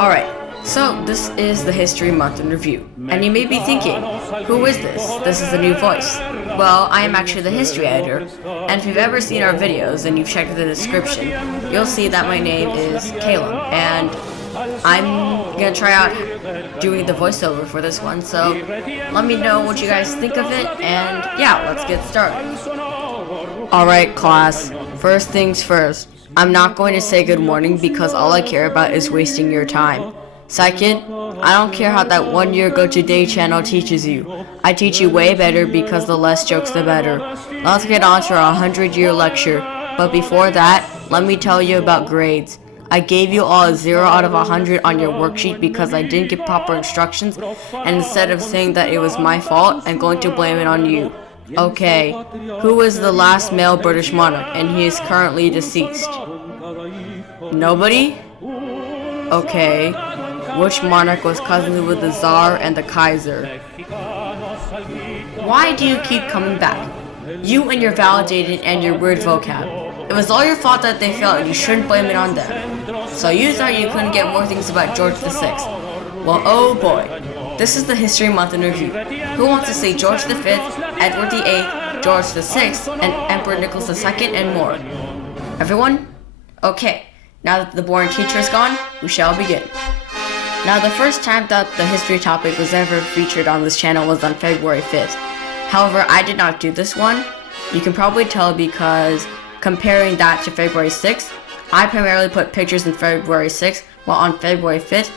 Alright, so this is the History Month in Review, and you may be thinking, who is this? This is a new voice. Well, I am actually the history editor, and if you've ever seen our videos and you've checked the description, you'll see that my name is Caleb, and I'm gonna try out doing the voiceover for this one, so let me know what you guys think of it, and yeah, let's get started. Alright class, first things first. I'm not going to say good morning because all I care about is wasting your time. Second, I don't care how that 1 year Go Today channel teaches you. I teach you way better because the less jokes the better. Let's get on to our 100-year lecture. But before that, let me tell you about grades. I gave you all a 0 out of 100 on your worksheet because I didn't give proper instructions, and instead of saying that it was my fault, I'm going to blame it on you. Okay, who was the last male British monarch, and he is currently deceased? Nobody? Okay, which monarch was cousins with the Tsar and the Kaiser? Why do you keep coming back? You and your validated and your weird vocab. It was all your fault that they failed and you shouldn't blame it on them. So you thought you couldn't get more things about George VI. Well, oh boy. This is the History Month in Review. Who wants to say George V, Edward VIII, George VI, and Emperor Nicholas II, and more? Everyone? Okay, now that the boring teacher is gone, we shall begin. Now, the first time that the history topic was ever featured on this channel was on February 5th. However, I did not do this one. You can probably tell because comparing that to February 6th, I primarily put pictures in February 6th, while on February 5th,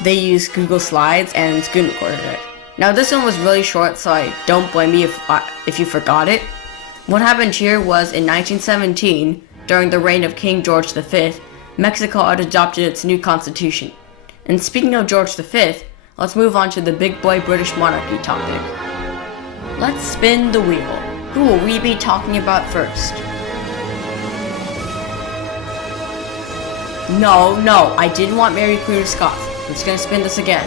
they used Google Slides and screen recorded it. Now this one was really short, so don't blame me if you forgot it. What happened here was in 1917, during the reign of King George V, Mexico had adopted its new constitution. And speaking of George V, let's move on to the big boy British monarchy topic. Let's spin the wheel. Who will we be talking about first? No, I didn't want Mary Queen of Scots. I'm just gonna spin this again.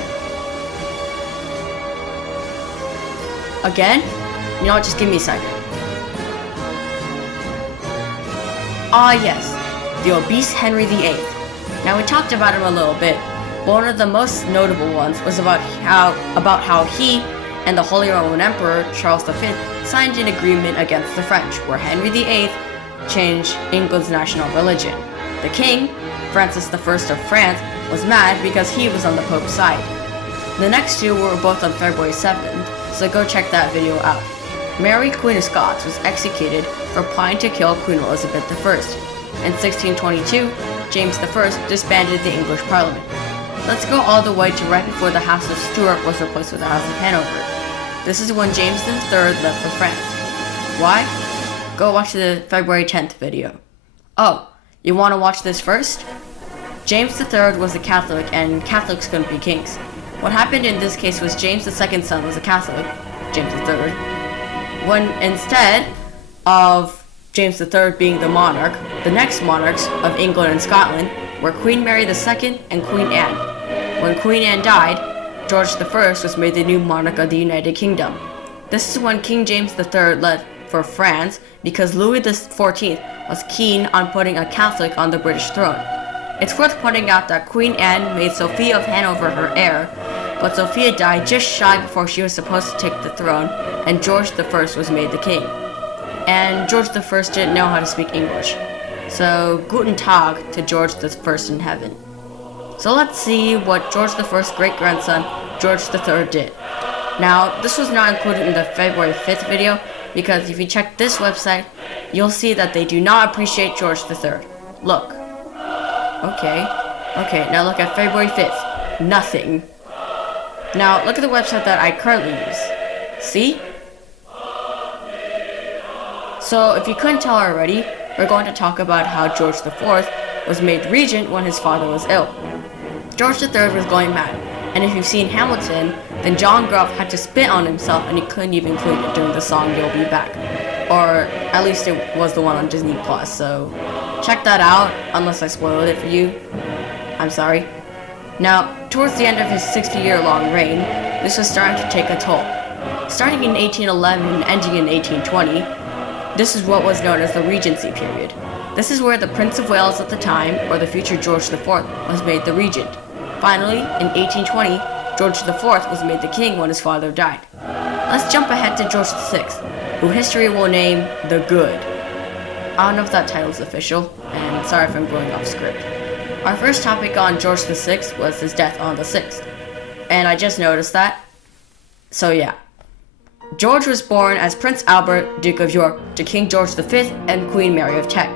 Again? You know what, just give me a second. Ah yes, the obese Henry VIII. Now we talked about him a little bit, but one of the most notable ones was about how he and the Holy Roman Emperor Charles V signed an agreement against the French, where Henry VIII changed England's national religion. The king, Francis I of France, was mad because he was on the Pope's side. The next two were both on February 7th, so go check that video out. Mary Queen of Scots was executed for plotting to kill Queen Elizabeth I. In 1622, James I disbanded the English Parliament. Let's go all the way to right before the House of Stuart was replaced with the House of Hanover. This is when James III left for France. Why? Go watch the February 10th video. Oh, you want to watch this first? James III was a Catholic, and Catholics couldn't be kings. What happened in this case was James II's son was a Catholic, James III. When instead of James III being the monarch, the next monarchs of England and Scotland were Queen Mary II and Queen Anne. When Queen Anne died, George I was made the new monarch of the United Kingdom. This is when King James III led for France because Louis XIV was keen on putting a Catholic on the British throne. It's worth pointing out that Queen Anne made Sophia of Hanover her heir, but Sophia died just shy before she was supposed to take the throne, and George I was made the king. And George I didn't know how to speak English. So, Guten Tag to George I in heaven. So let's see what George I's great-grandson, George III did. Now, this was not included in the February 5th video, because if you check this website, you'll see that they do not appreciate George III. Look. Okay, now look at February 5th. Nothing. Now, look at the website that I currently use. See? So, if you couldn't tell already, we're going to talk about how George IV was made regent when his father was ill. George III was going mad, and if you've seen Hamilton, then John Gruff had to spit on himself and he couldn't even include it during the song You'll Be Back. Or, at least it was the one on Disney+, so check that out, unless I spoiled it for you. I'm sorry. Now, towards the end of his 60-year-long reign, this was starting to take a toll. Starting in 1811 and ending in 1820, this is what was known as the Regency period. This is where the Prince of Wales at the time, or the future George IV, was made the regent. Finally, in 1820, George IV was made the king when his father died. Let's jump ahead to George VI, who history will name the Good. I don't know if that title is official, and sorry if I'm going off script. Our first topic on George VI was his death on the 6th, and I just noticed that. So yeah. George was born as Prince Albert, Duke of York, to King George V and Queen Mary of Teck.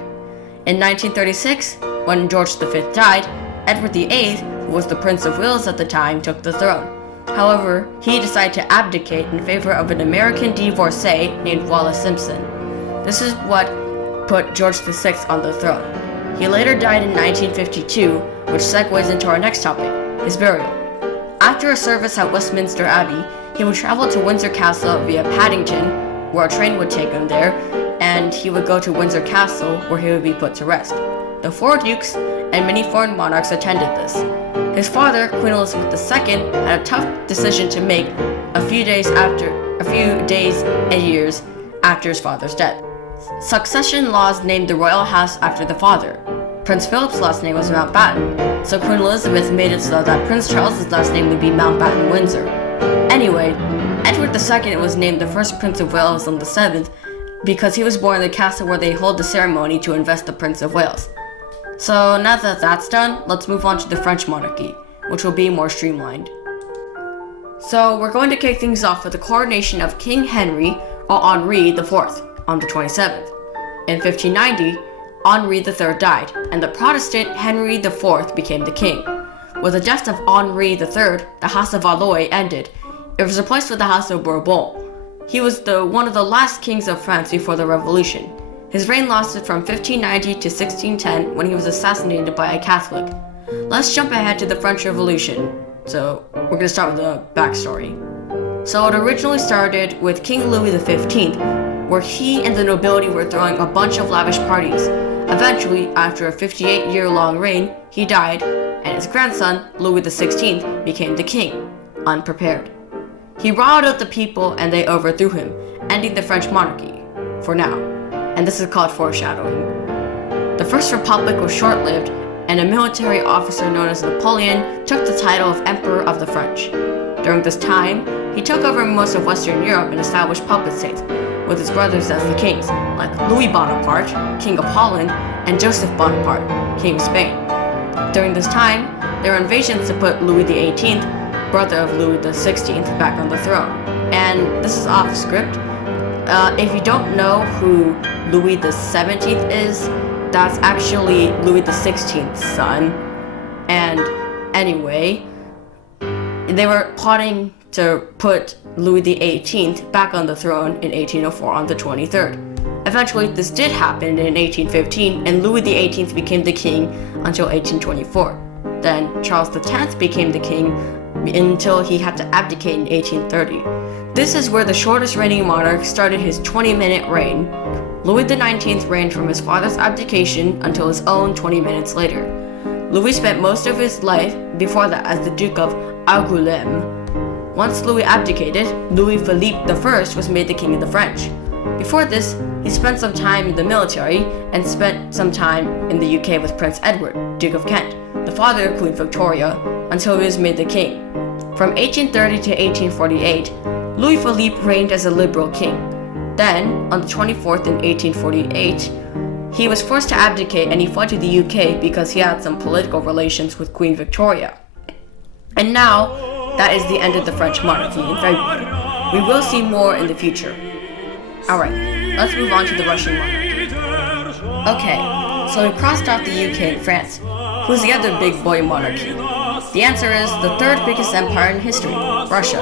In 1936, when George V died, Edward VIII, who was the Prince of Wales at the time, took the throne. However, he decided to abdicate in favor of an American divorcee named Wallis Simpson. This is what put George VI on the throne. He later died in 1952, which segues into our next topic, his burial. After a service at Westminster Abbey, he would travel to Windsor Castle via Paddington, where a train would take him there, and he would go to Windsor Castle, where he would be put to rest. The 4 dukes and many foreign monarchs attended this. His father, Queen Elizabeth II, had a tough decision to make a few days and years after his father's death. Succession laws named the royal house after the father. Prince Philip's last name was Mountbatten, so Queen Elizabeth made it so that Prince Charles's last name would be Mountbatten-Windsor. Anyway, Edward II was named the first Prince of Wales on the 7th because he was born in the castle where they hold the ceremony to invest the Prince of Wales. So now that that's done, let's move on to the French monarchy, which will be more streamlined. So we're going to kick things off with the coronation of King Henry or Henri IV on the 27th. In 1590, Henri III died, and the Protestant Henry IV became the king. With the death of Henri III, the House of Valois ended. It was replaced with the House of Bourbon. He was one of the last kings of France before the Revolution. His reign lasted from 1590 to 1610 when he was assassinated by a Catholic. Let's jump ahead to the French Revolution. So we're going to start with the backstory. So it originally started with King Louis XV, where he and the nobility were throwing a bunch of lavish parties. Eventually, after a 58-year-long reign, he died, and his grandson, Louis XVI, became the king, unprepared. He riled up the people and they overthrew him, ending the French monarchy, for now, and this is called foreshadowing. The First Republic was short-lived, and a military officer known as Napoleon took the title of Emperor of the French. During this time, he took over most of Western Europe and established puppet states, with his brothers as the kings, like Louis Bonaparte, King of Holland, and Joseph Bonaparte, King of Spain. During this time, there were invasions to put Louis XVIII, brother of Louis XVI, back on the throne. And this is off script. If you don't know who Louis XVII is, that's actually Louis XVI's son. And anyway, they were plotting to put Louis XVIII back on the throne in 1804 on the 23rd. Eventually, this did happen in 1815, and Louis XVIII became the king until 1824. Then Charles X became the king until he had to abdicate in 1830. This is where the shortest reigning monarch started his 20-minute reign. Louis XIX reigned from his father's abdication until his own 20 minutes later. Louis spent most of his life before that as the Duke of Angoulême. Once Louis abdicated, Louis Philippe I was made the king of the French. Before this, he spent some time in the military and spent some time in the UK with Prince Edward, Duke of Kent, the father of Queen Victoria, until he was made the king. From 1830 to 1848, Louis Philippe reigned as a liberal king. Then, on the 24th in 1848, he was forced to abdicate and he fled to the UK because he had some political relations with Queen Victoria. And now, that is the end of the French monarchy in February. We will see more in the future. Alright, let's move on to the Russian monarchy. Okay, so we crossed off the UK and France. Who's the other big boy monarchy? The answer is the third biggest empire in history, Russia.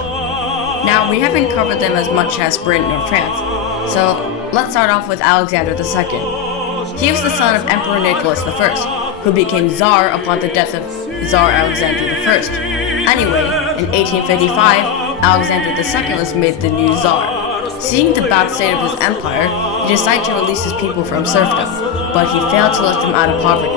Now, we haven't covered them as much as Britain or France, so let's start off with Alexander II. He was the son of Emperor Nicholas I, who became Tsar upon the death of Tsar Alexander I. Anyway, in 1855, Alexander II was made the new Tsar. Seeing the bad state of his empire, he decided to release his people from serfdom, but he failed to lift them out of poverty.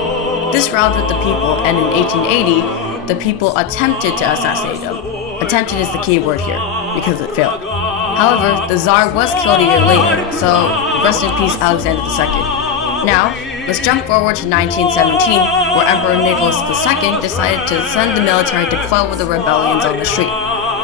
This riled with the people, and in 1880, the people attempted to assassinate him. Attempted is the key word here, because it failed. However, the Tsar was killed a year later, so rest in peace Alexander II. Now, let's jump forward to 1917, where Emperor Nicholas II decided to send the military to quell the rebellions on the street.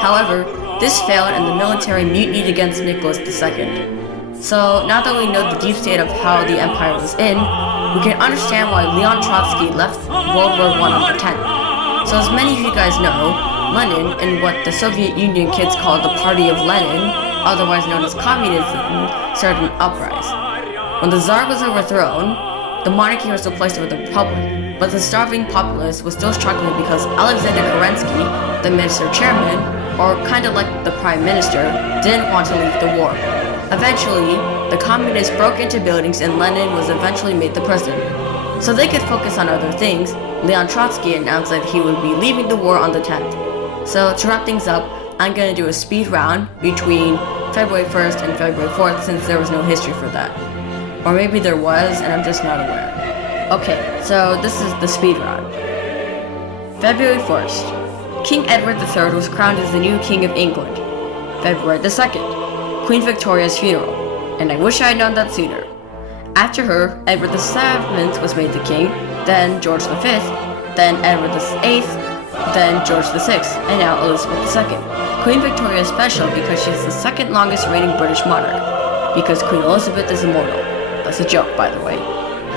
However, this failed and the military mutinied against Nicholas II. So now that we know the deep state of how the empire was in, we can understand why Leon Trotsky left World War I on the 10th. So as many of you guys know, Lenin, in what the Soviet Union kids called the Party of Lenin, otherwise known as communism, started an uprising. When the Tsar was overthrown, the monarchy was replaced with a republic, but the starving populace was still struggling because Alexander Kerensky, the minister chairman, or kinda like the prime minister, didn't want to leave the war. Eventually, the communists broke into buildings and Lenin was eventually made the president. So they could focus on other things, Leon Trotsky announced that he would be leaving the war on the 10th. So to wrap things up, I'm gonna do a speed round between February 1st and February 4th since there was no history for that. Or maybe there was and I'm just not aware. Okay, so this is the speed round. February 1st, King Edward III was crowned as the new King of England. February the 2nd, Queen Victoria's funeral, and I wish I had known that sooner. After her, Edward VII was made the king, then George V, then Edward VIII, then George VI, and now Elizabeth II. Queen Victoria is special because she's the second longest reigning British monarch, because Queen Elizabeth is immortal. That's a joke, by the way.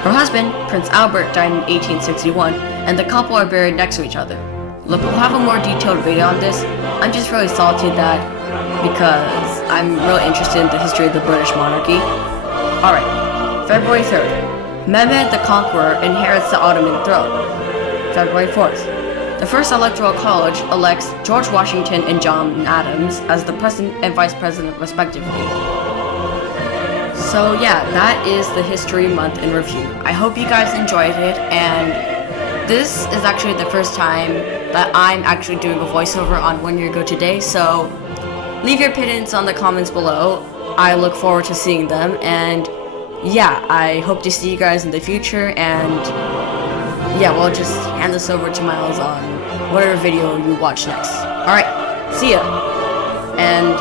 Her husband, Prince Albert, died in 1861, and the couple are buried next to each other. Look, we'll have a more detailed video on this. I'm just really salty that because I'm really interested in the history of the British monarchy. Alright, February 3rd. Mehmed the Conqueror inherits the Ottoman throne. February 4th. The first electoral college elects George Washington and John Adams as the president and vice president respectively. So yeah, that is the History Month in review. I hope you guys enjoyed it, and this is actually the first time that I'm actually doing a voiceover on 1 Year Ago Today, so leave your opinions on the comments below. I look forward to seeing them, and yeah, I hope to see you guys in the future, and yeah, we'll just hand this over to Miles on whatever video you watch next. Alright, see ya! And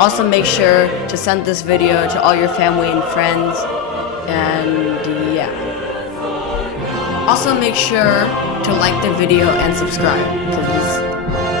also make sure to send this video to all your family and friends, and yeah. Also make sure to like the video and subscribe, please.